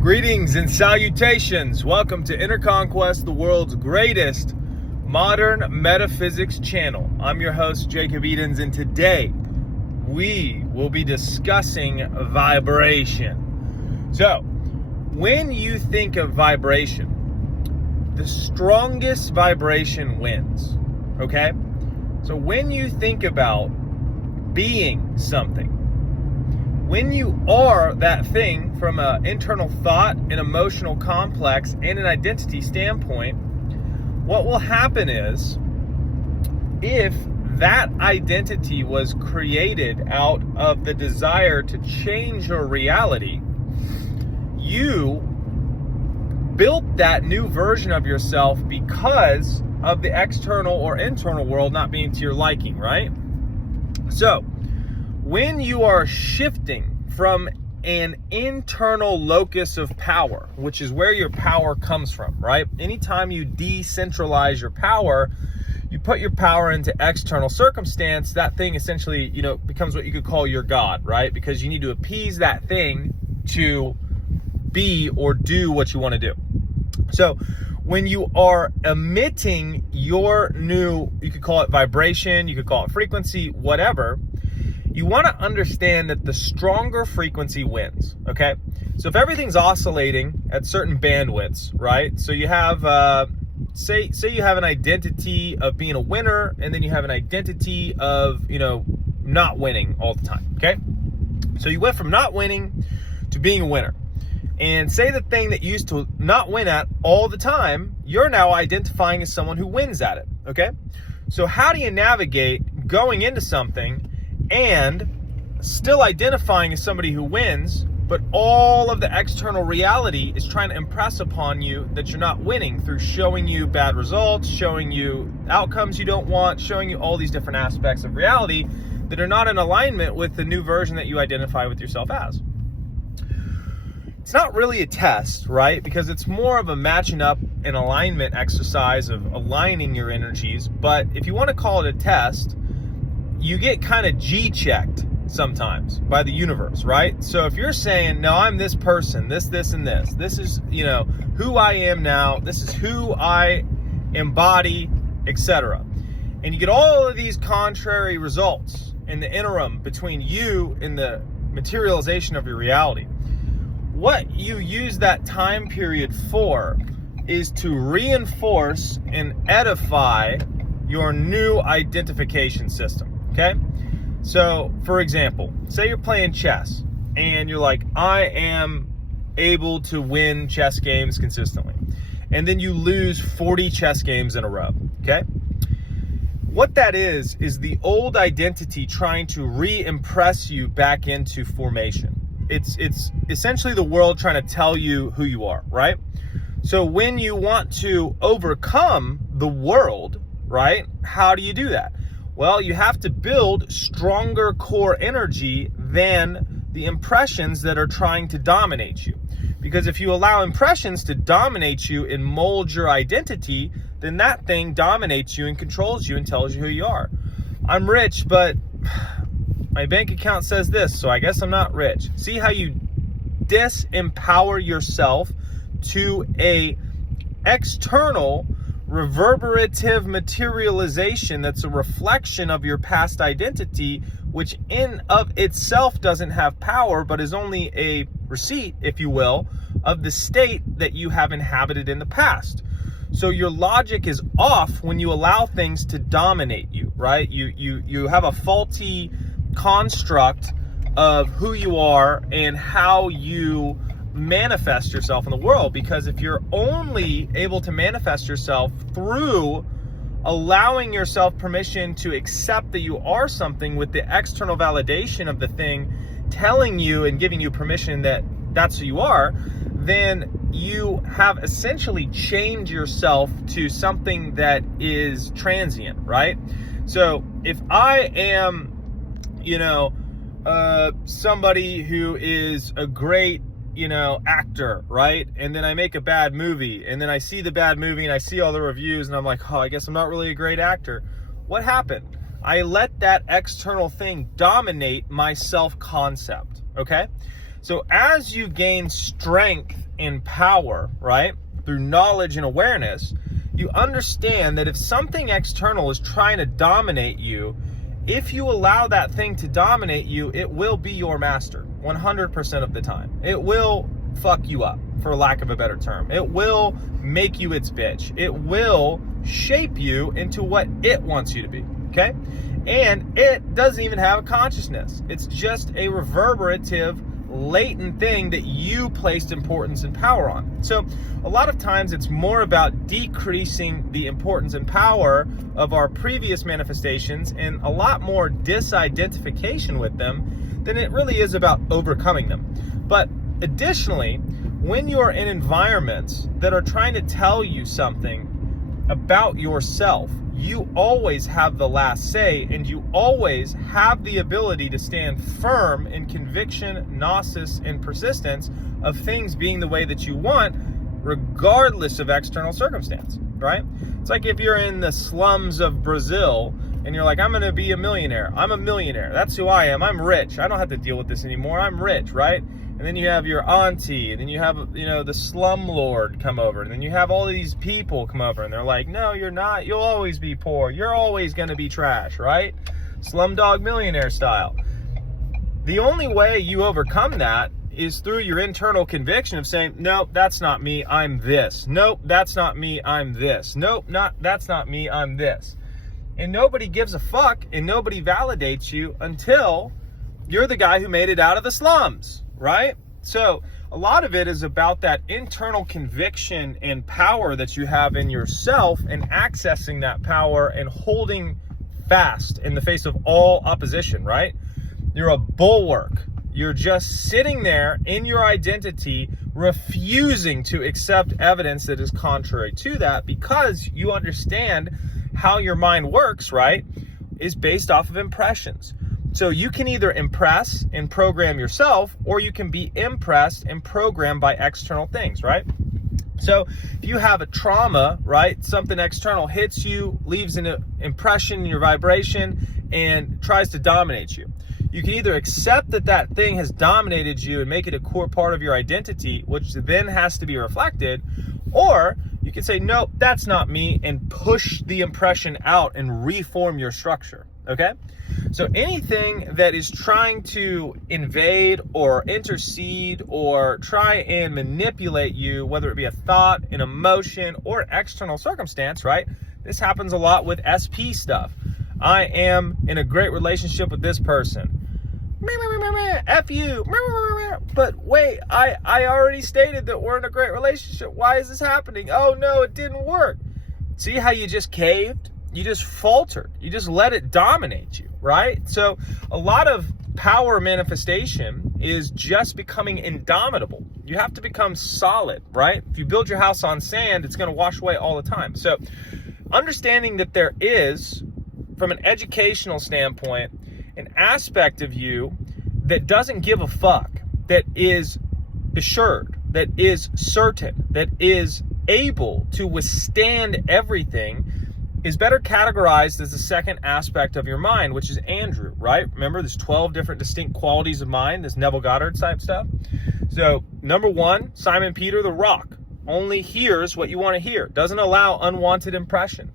Greetings and salutations. Welcome to Inner Conquest, the world's greatest modern metaphysics channel. I'm your host, Jacob Edens, and today we will be discussing vibration. So, when you think of vibration, the strongest vibration wins, okay? So when you think about being something, when you are that thing from an internal thought, an emotional complex, and an identity standpoint, what will happen is, if that identity was created out of the desire to change your reality, you built that new version of yourself because of the external or internal world not being to your liking, right? So, when you are shifting from an internal locus of power, which is where your power comes from, right? Anytime you decentralize your power, you put your power into external circumstance, that thing essentially, becomes what you could call your God, right? Because you need to appease that thing to be or do what you want to do. So when you are emitting your new, you could call it vibration, you could call it frequency, whatever, you want to understand that the stronger frequency wins, okay? So if everything's oscillating at certain bandwidths, right? So you have, say you have an identity of being a winner, and then you have an identity of, not winning all the time, okay? So you went from not winning to being a winner. And say the thing that you used to not win at all the time, you're now identifying as someone who wins at it, okay? So how do you navigate going into something and still identifying as somebody who wins, but all of the external reality is trying to impress upon you that you're not winning through showing you bad results, showing you outcomes you don't want, showing you all these different aspects of reality that are not in alignment with the new version that you identify with yourself as? It's not really a test, right? Because it's more of a matching up and alignment exercise of aligning your energies. But if you want to call it a test, you get kind of G-checked sometimes by the universe, right? So if you're saying, no, I'm this person, this, and this. This is, who I am now. This is who I embody, etc. And you get all of these contrary results in the interim between you and the materialization of your reality. What you use that time period for is to reinforce and edify your new identification system, okay? So, for example, say you're playing chess and you're like, I am able to win chess games consistently. And then you lose 40 chess games in a row, okay? What that is the old identity trying to re-impress you back into formation. It's essentially the world trying to tell you who you are, right? So when you want to overcome the world, right, how do you do that? Well, you have to build stronger core energy than the impressions that are trying to dominate you. Because if you allow impressions to dominate you and mold your identity, then that thing dominates you and controls you and tells you who you are. I'm rich, but my bank account says this, so I guess I'm not rich. See how you disempower yourself to a external reverberative materialization that's a reflection of your past identity, which in of itself doesn't have power, but is only a receipt, if you will, of the state that you have inhabited in the past. So your logic is off when you allow things to dominate you, right? You have a faulty construct of who you are and how you manifest yourself in the world. Because if you're only able to manifest yourself through allowing yourself permission to accept that you are something with the external validation of the thing telling you and giving you permission that that's who you are, then you have essentially chained yourself to something that is transient, right? So if I am somebody who is a great, actor, right? And then I make a bad movie, and then I see the bad movie and I see all the reviews and I'm like, I guess I'm not really a great actor. What happened? I let that external thing dominate my self-concept, okay? So as you gain strength and power, right? Through knowledge and awareness, you understand that if something external is trying to dominate you, if you allow that thing to dominate you, it will be your master 100% of the time. It will fuck you up, for lack of a better term. It will make you its bitch. It will shape you into what it wants you to be, okay? And it doesn't even have a consciousness. It's just a reverberative, latent thing that you placed importance and power on. So a lot of times it's more about decreasing the importance and power of our previous manifestations and a lot more disidentification with them than it really is about overcoming them. But additionally, when you're in environments that are trying to tell you something about yourself, you always have the last say, and you always have the ability to stand firm in conviction, gnosis, and persistence of things being the way that you want, regardless of external circumstance, right? It's like if you're in the slums of Brazil and you're like, I'm going to be a millionaire. I'm a millionaire. That's who I am. I'm rich. I don't have to deal with this anymore. I'm rich, right? And then you have your auntie, and then you have, the slumlord come over, and then you have all of these people come over, and they're like, no, you're not. You'll always be poor. You're always going to be trash, right? Slumdog Millionaire style. The only way you overcome that is through your internal conviction of saying, nope, that's not me, I'm this. Nope, that's not me, I'm this. Nope, that's not me, I'm this. And nobody gives a fuck, and nobody validates you until you're the guy who made it out of the slums. Right? So a lot of it is about that internal conviction and power that you have in yourself and accessing that power and holding fast in the face of all opposition, right? You're a bulwark. You're just sitting there in your identity, refusing to accept evidence that is contrary to that because you understand how your mind works, right? Is based off of impressions. So you can either impress and program yourself, or you can be impressed and programmed by external things, right? So if you have a trauma, right, something external hits you, leaves an impression in your vibration, and tries to dominate you. You can either accept that that thing has dominated you and make it a core part of your identity, which then has to be reflected, or you can say, nope, that's not me, and push the impression out and reform your structure, okay? So anything that is trying to invade or intercede or try and manipulate you, whether it be a thought, an emotion, or external circumstance, right? This happens a lot with SP stuff. I am in a great relationship with this person. F you. But wait, I already stated that we're in a great relationship. Why is this happening? Oh no, it didn't work. See how you just caved? You just faltered. You just let it dominate you, right? So a lot of power manifestation is just becoming indomitable. You have to become solid, right? If you build your house on sand, it's going to wash away all the time. So understanding that there is, from an educational standpoint, an aspect of you that doesn't give a fuck, that is assured, that is certain, that is able to withstand everything, is better categorized as the second aspect of your mind, which is Andrew, right? Remember, there's 12 different distinct qualities of mind, this Neville Goddard type stuff. So number one, Simon Peter, the rock, only hears what you want to hear, doesn't allow unwanted impression.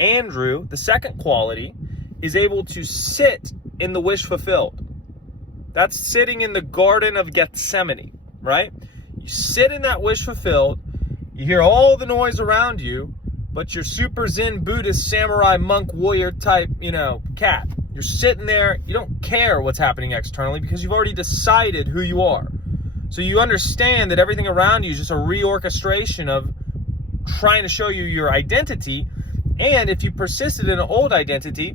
Andrew, the second quality, is able to sit in the wish fulfilled. That's sitting in the Garden of Gethsemane, right? You sit in that wish fulfilled, you hear all the noise around you, but you're super Zen Buddhist samurai monk warrior type, cat. You're sitting there, you don't care what's happening externally because you've already decided who you are. So you understand that everything around you is just a reorchestration of trying to show you your identity. And if you persisted in an old identity,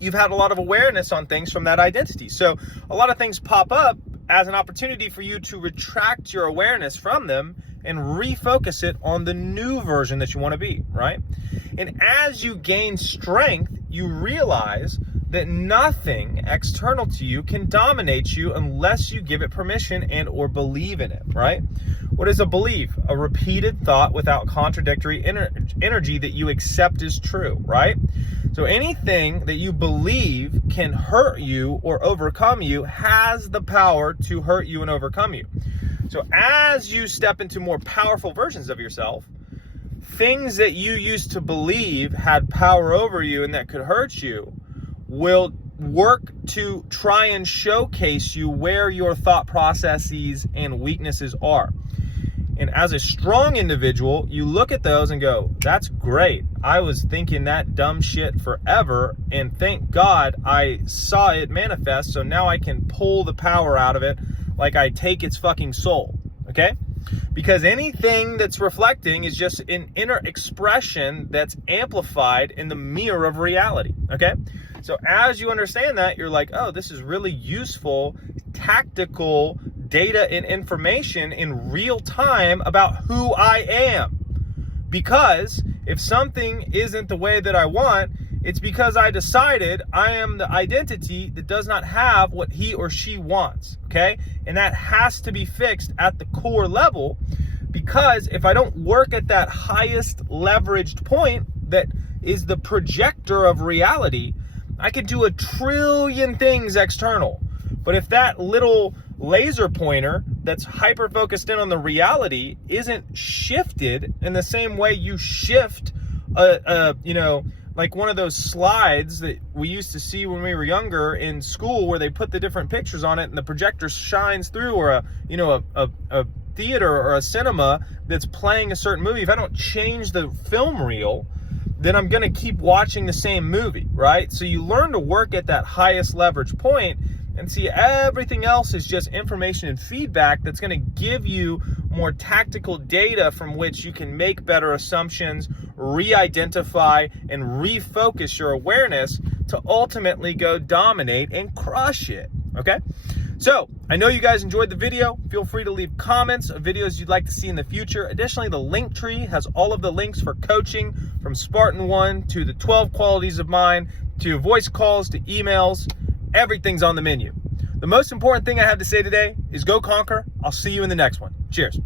you've had a lot of awareness on things from that identity. So a lot of things pop up as an opportunity for you to retract your awareness from them and refocus it on the new version that you want to be, right? And as you gain strength, you realize that nothing external to you can dominate you unless you give it permission and or believe in it, right? What is a belief? A repeated thought without contradictory energy that you accept as true, right? So anything that you believe can hurt you or overcome you has the power to hurt you and overcome you. So as you step into more powerful versions of yourself, things that you used to believe had power over you and that could hurt you will work to try and showcase you where your thought processes and weaknesses are. And as a strong individual, you look at those and go, that's great. I was thinking that dumb shit forever, and thank God I saw it manifest, so now I can pull the power out of it like I take its fucking soul, okay? Because anything that's reflecting is just an inner expression that's amplified in the mirror of reality, okay? So as you understand that, you're like, oh, this is really useful, tactical data and information in real time about who I am. Because if something isn't the way that I want, it's because I decided I am the identity that does not have what he or she wants, okay? And that has to be fixed at the core level, because if I don't work at that highest leveraged point that is the projector of reality, I could do 1 trillion things external. But if that little laser pointer that's hyper focused in on the reality isn't shifted in the same way you shift like one of those slides that we used to see when we were younger in school, where they put the different pictures on it and the projector shines through, or a theater or a cinema that's playing a certain movie. If I don't change the film reel, then I'm going to keep watching the same movie, right? So you learn to work at that highest leverage point and see everything else is just information and feedback that's going to give you more tactical data from which you can make better assumptions, re-identify, and refocus your awareness to ultimately go dominate and crush it, okay? So, I know you guys enjoyed the video. Feel free to leave comments of videos you'd like to see in the future. Additionally, the link tree has all of the links for coaching, from Spartan 1 to the 12 qualities of mind, to voice calls, to emails. Everything's on the menu. The most important thing I have to say today is go conquer. I'll see you in the next one. Cheers.